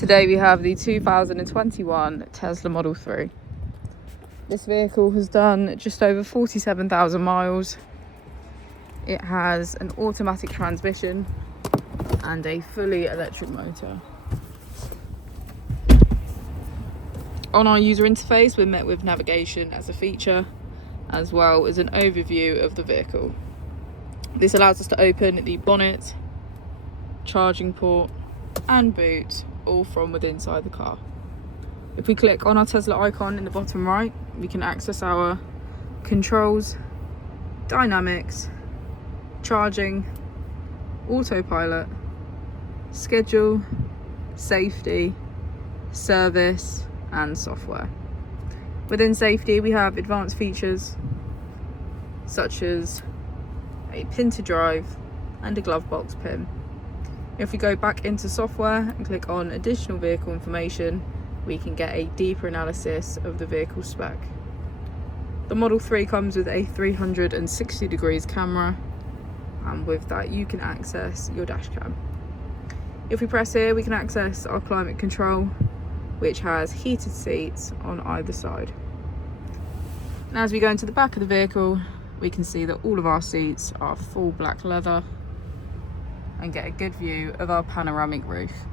Today we have the 2021 Tesla Model 3. This vehicle has done just over 47,000 miles. It has an automatic transmission and a fully electric motor. On our user interface, we're met with navigation as a feature, as well as an overview of the vehicle. This allows us to open the bonnet, charging port and boot, all from within inside the car. If we click on our Tesla icon in the bottom right, we can access our controls, dynamics, charging, autopilot, schedule, safety, service and software. Within safety, we have advanced features such as a pin to drive and a glove box pin. If we go back into software and click on additional vehicle information, we can get a deeper analysis of the vehicle spec. The Model 3 comes with a 360 degrees camera, and with that you can access your dash cam. If we press here, we can access our climate control, which has heated seats on either side. And as we go into the back of the vehicle, we can see that all of our seats are full black leather and get a good view of our panoramic roof.